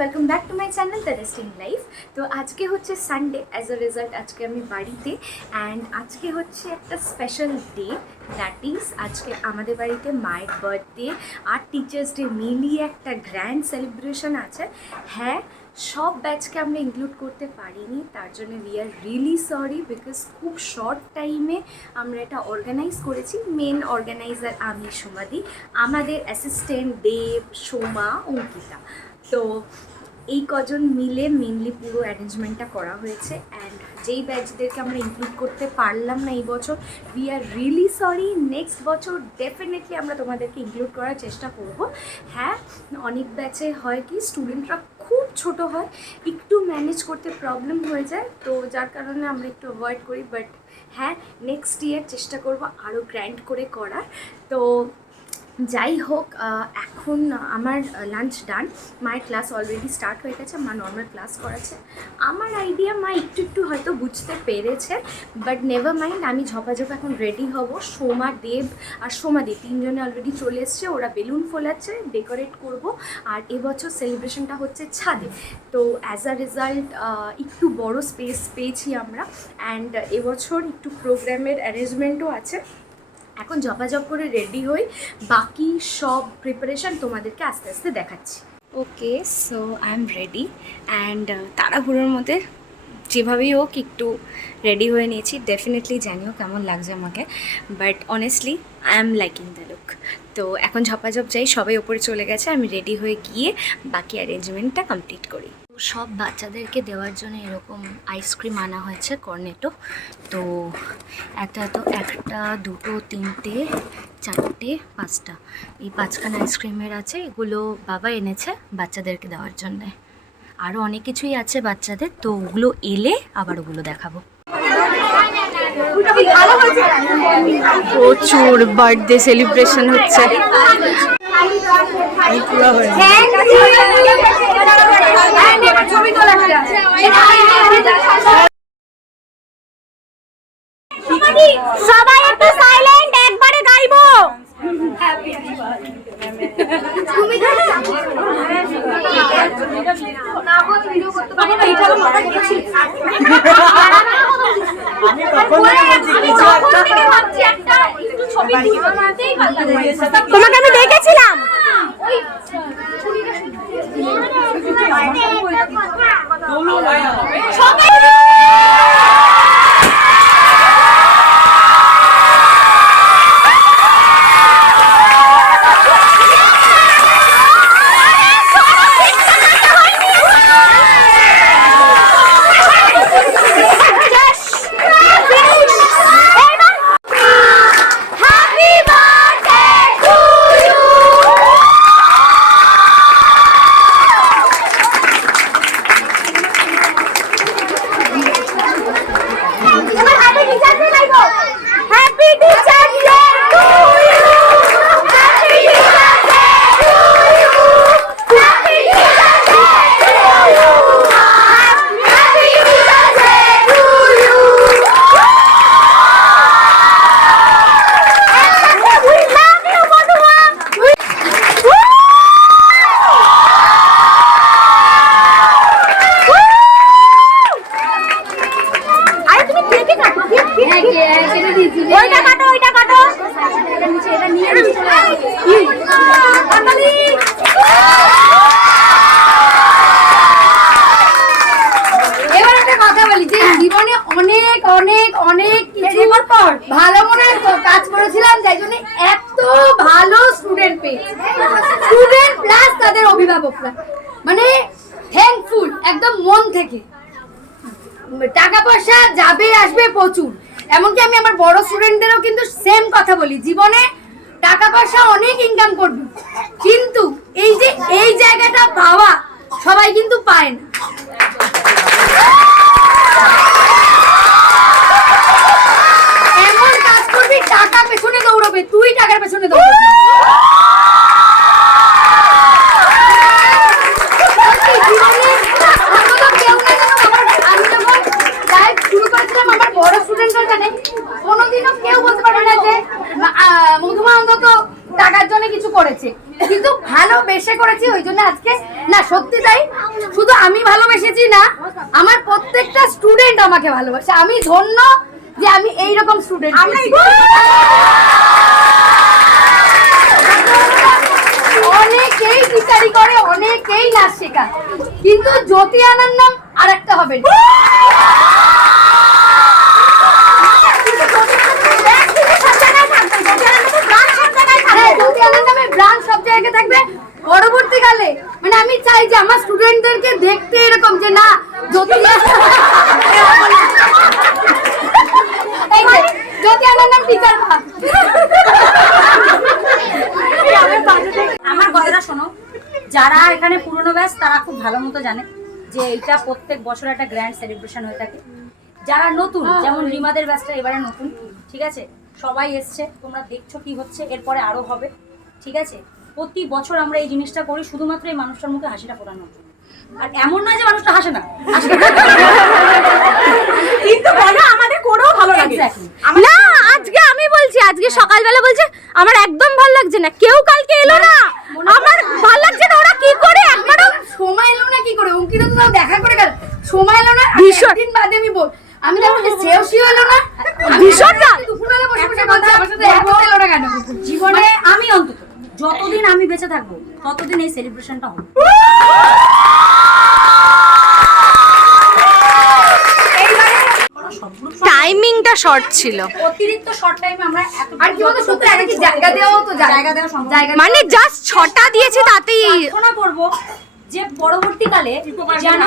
Welcome back to my channel the resting life. তো আজকে হচ্ছে সানডে, অ্যাজ আ রেজাল্ট আজকে আমি বাড়িতে। অ্যান্ড আজকে হচ্ছে একটা স্পেশাল ডে, দ্যাট ইজ আজকে আমাদের বাড়িতে মায়ের বার্থডে আর টিচার্স ডে মিলিয়ে একটা গ্র্যান্ড সেলিব্রেশন আছে। হ্যাঁ, সব ব্যাচকে আমরা ইনক্লুড করতে পারিনি, তার জন্য we are really sorry, because খুব শর্ট টাইমে আমরা এটা অর্গানাইজ করেছি। মেন অর্গানাইজার আমি, সোমাদি, আমাদের অ্যাসিস্ট্যান্ট দেব, সোমা, অঙ্কিতা। তো এই কজন মিলে মেনলি পুরো অ্যারেঞ্জমেন্টটা করা হয়েছে। অ্যান্ড যেই ব্যাচদেরকে আমরা ইনক্লুড করতে পারলাম না এই বছর, we are really sorry. Next বছর ডেফিনেটলি আমরা তোমাদেরকে ইনক্লুড করার চেষ্টা করব। হ্যাঁ, অনেক ব্যাচে হয় কি স্টুডেন্টরা খুব ছোট হয়, একটু ম্যানেজ করতে প্রবলেম হয়ে যায়, তো যার কারণে আমরা একটু অ্যাভয়েড করি। বাট হ্যাঁ, নেক্সট ইয়ার চেষ্টা করব আরও গ্র্যান্ড করে করার। তো যাই হোক, এখন আমার লাঞ্চ ডান, মায়ের ক্লাস অলরেডি স্টার্ট হয়ে গেছে, মা নর্মাল ক্লাস করাচ্ছে। আমার আইডিয়া মা একটু একটু হয়তো বুঝতে পেরেছে, বাট নেভার মাইন্ড, আমি ঝপাঝপ এখন রেডি হব। সোমা, দেব আর সোমাদি তিনজনে অলরেডি চলে এসছে, ওরা বেলুন ফোলাচ্ছে, ডেকোরেট করব। আর এবছর সেলিব্রেশনটা হচ্ছে ছাদে, তো অ্যাজ আ রেজাল্ট একটু বড় স্পেস পেয়েছি আমরা। অ্যান্ড এবছর একটু প্রোগ্রামের অ্যারেঞ্জমেন্টও আছে। এখন ঝপাঝপ করে রেডি হই, বাকি সব প্রিপারেশান তোমাদেরকে আস্তে আস্তে দেখাচ্ছি। Okay, so I am ready and তাড়াহুড়োর মধ্যে যেভাবেই হোক একটু রেডি হয়ে নিয়েছি। ডেফিনেটলি জানিও কেমন লাগছে আমাকে, but honestly I am liking the look. তো এখন ঝপাঝপ যাই, সবাই ওপরে চলে গেছে, আমি রেডি হয়ে গিয়ে বাকি অ্যারেঞ্জমেন্টটা কমপ্লিট করি। সব বাচ্চাদেরকে দেওয়ার জন্য এরকম আইসক্রিম আনা হয়েছে, কর্নেটো। তো একটা দুটো, তিনটে, চারটে, পাঁচটা, এই পাঁচখানা আইসক্রিমের আছে। এগুলো বাবা এনেছে বাচ্চাদেরকে দেওয়ার জন্যে। আরও অনেক কিছুই আছে বাচ্চাদের, তো ওগুলো এলে আবার ওগুলো দেখাবো। প্রচুর বার্থডে সেলিব্রেশন হচ্ছে। সবাই একটু সাইলেন্ট, একবারে গাইবো। তোমাকে আমি দেখেছিলাম। ভালো মনে কাজ করেছিলাম, তাই জন্য এত ভালো স্টুডেন্ট পেয়েছি। স্টুডেন্ট প্লাস তাদের অভিভাবকরা, মানে থ্যাঙ্কফুল একদম মন থেকে। টাকা পয়সা যাবে আসবে প্রচুর, এমনকি আমি আমার বড় স্টুডেন্টদেরও কিন্তু সেম কথা বলি, জীবনে টাকা পয়সা অনেক ইনকাম করবে, কিন্তু এই যে এই জায়গাটা পাওয়া সবাই কিন্তু পায় না। এমন কাজ করবি, টাকা পেছনে দৌড়বে, তুই টাকার পেছনে দৌড়বি। আমি যখন লাইফ শুরু করেছিলাম, আমার বড় স্টুডেন্টরা জানে, কোনোদিনও কেউ বলতে পারবে না যে মধুমা অন্তত টাকার জন্য কিছু করেছে, কিন্তু ভালোবেসে করেছি, ওই জন্য আজকে না সত্যি তাই, শুধু আমি ভালোবেসেছি না, আমার প্রত্যেকটা স্টুডেন্ট আমাকে ভালোবাসে। আমি ধন্য যে আমি এইরকম স্টুডেন্ট। অনেকেই টিচারি করে, অনেকেই নাচ শেখায়, কিন্তু জ্যোতি আনন্দম আর একটা হবে। পরবর্তীকালে মানে আমি চাই যে আমার স্টুডেন্টদেরকে দেখতে এরকম যে না জ্যোতি আনন্দম টিচার। আমার কথাটা শোনো, যারা এখানে পুরনো ব্যাচ তারা খুব ভালো মতো জানে যে এটা প্রত্যেক বছর একটা গ্র্যান্ড সেলিব্রেশন হয়ে থাকে। যারা নতুন, যেমন রিমাদের ব্যাচটা এবারে নতুন, ঠিক আছে, সবাই এসছে, তোমরা দেখছো কি হচ্ছে, এরপরে আরো হবে, ঠিক আছে। প্রতি বছর আমরা এই জিনিসটা করি শুধুমাত্র এই মানুষটার মুখে হাসিটা ফোটানোর জন্য। আর এমন নয় যে মানুষটা হাসে না, কিন্তু আমাদের করেও ভালো লাগে। না আজকে আমি বলছি, আজকে সকালবেলা বলছে আমার একদম ভালো লাগছে না, কেউ কালকে এলো না, আমার ভালো লাগছে না, ওরা কি করে একবারও সময় এলো না কি করে, অঙ্কিতা তো তাও দেখা করে গেল, সময় এলো না। ভীষণ দিন বাদে আমি বল, আমি যখন সেও এলো না, ভীষণ না দুপুরবেলা বসে বসে বলছে আমার সাথে এক এলো না কেন। জীবনে আমি অন্তত যতদিন আমি বেঁচে থাকবো ততদিন এই সেলিব্রেশনটা হবে। টাইমিংটা শর্ট ছিল, অতিরিক্ত শর্ট টাইমে আমরা আর কি বলতো সত্যি একটা কি জায়গা দেওয়াও তো জায়গা দেওয়া সম্ভব, মানে জাস্ট 6টা দিয়েছি তাতেই। প্রার্থনা করব যে পরবর্তীকালে যেন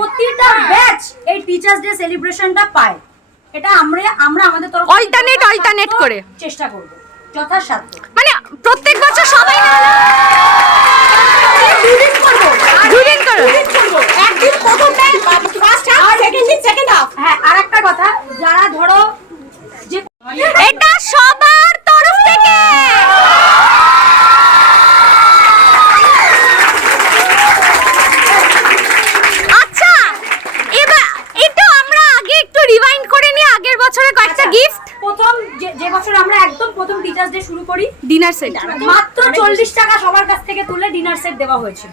প্রতিটা ব্যাচ এই টিচার্স ডে সেলিব্রেশনটা পায়, এটা আমরা আমাদের তরফ অল্টারনেট করে চেষ্টা করব যথাসাধ্য। মানে প্রত্যেক বছর সবাই না দুদিন করব, একদিন প্রথম ব্যাচ ফার্স্ট হাফ, সেকেন্ড দিন সেকেন্ড হাফ। হ্যাঁ, আরেকটা কথা, যারা ধরো যে এটা সবার তরফ থেকে আচ্ছা। এবার এটা আমরা আগে একটু রিভাইন্ড করে নিই আগের বছরের কয়েকটা গিফট। প্রথম যে বছর আমরা একদম প্রথম টিচার্স ডে শুরু করি, ডিনার সেট মাত্র 40 টাকা সবার কাছ থেকে তুলে ডিনার সেট দেওয়া হয়েছিল।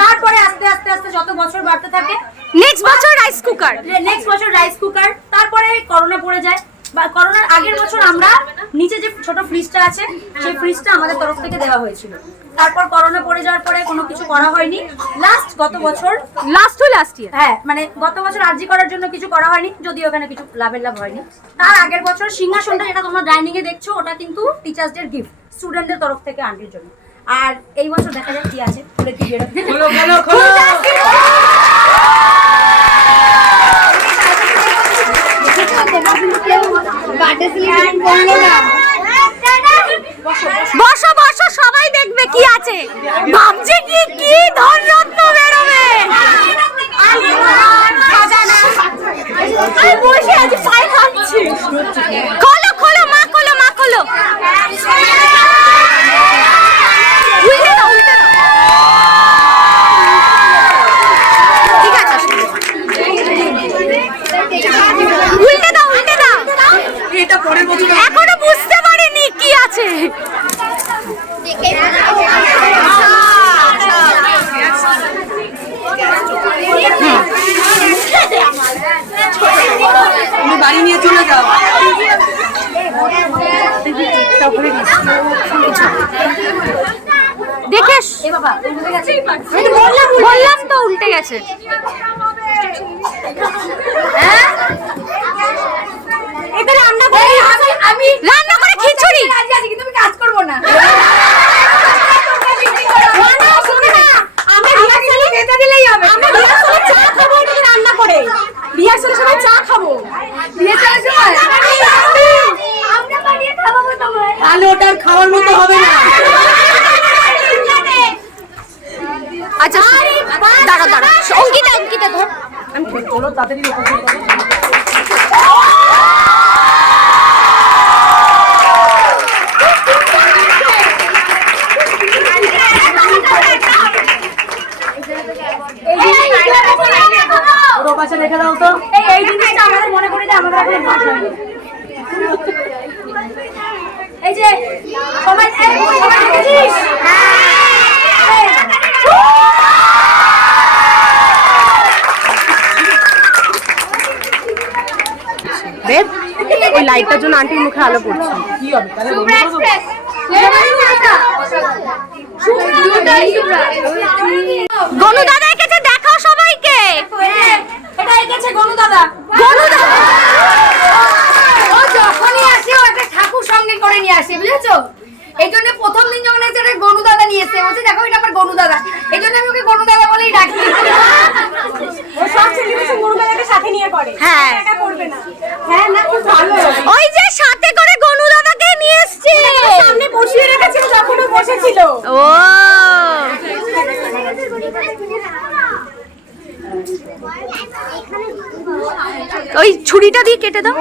তারপরে আস্তে আস্তে আস্তে যত বছর বাড়তে থাকে, নেক্সট বছর রাইস কুকার, তারপরে করোনা পড়ে যায়, বা করোনার আগের বছর আমরা নিচে যে ছোট ফ্রিজটা আছে সেই ফ্রিজটা আমাদের তরফ থেকে দেওয়া হয়েছিল। তারপর করোনা পড়ে যাওয়ার পরে কোনো কিছু করা হয়নি। গত বছর লাস্ট ইয়ার, হ্যাঁ মানে গত বছর আরজি করার জন্য কিছু করা হয়নি, যদিও ওখানে কিছু লাভ হয়নি। তার আগের বছর সিংহাসনটা যেটা তোমরা ডাইনিং এ দেখছো, ওটা কিন্তু টিচার্স ডে গিফট স্টুডেন্টদের তরফ থেকে আন্টির জন্য। আর এই বছর দেখা যাক কি আছে, খুলে কি বসো বসো, সবাই দেখবে কি আছে। ভাবছে কি ধনরত্ন বেরোবে। আমি বসে আছি, পায়ে খাচ্ছি। খোলো খোলো মা, খোলো মা, খোলো। উল্টে দাও, উল্টে দাও। ঠিক আছে, উল্টে দাও, উল্টে দাও। এখনো বুঝতে পারিনি কি আছে। বাড়ি নিয়ে চলে যাও। দেখে বললাম তো উল্টে গেছে। আমি রান্না করে খিচুড়ি, কিন্তু আমি কাজ করবো না। ওটার খাওয়ার মতো হবে না। আচ্ছা দাঁড়া দাঁড়া, অঙ্কিতা ধর, চলো তাড়াতাড়ি। রেখে দাও তো, এই জিনিসটা আমাদের মনে করে যে আমাদের এখন সবাই সবাই দেখেছিস? দেব ওই লাইটটার জন্য আন্টির মুখে আলো পড়ছে। গনু দাদা এসেছে, দেখাও সবাইকে। এটা এসেছে গনু দাদা। ও যখনই আসে ও একটা ঠাকুর সঙ্গে করে নিয়ে আসে, বুঝেছো? এই জন্য প্রথম দিন যখন এসে গনু দাদা নিয়ে এসে বলছে দেখো এটা আমার গনু দাদা, এই জন্য আমি ওকে গনু দাদা বলেই ডাকি। ও সব সেলিব্রেশন গরু দাদাকে সাথে নিয়ে করে, হ্যাঁ একা করবে না। হ্যাঁ না, খুব ভালো। ওই যে সাথে করে গনু দাদাকে নিয়ে এসেছে, সামনে বসিয়ে রেখেছিল যখন ও বসেছিল। ও ওই ছুরিটা দিয়ে কেটে দাও।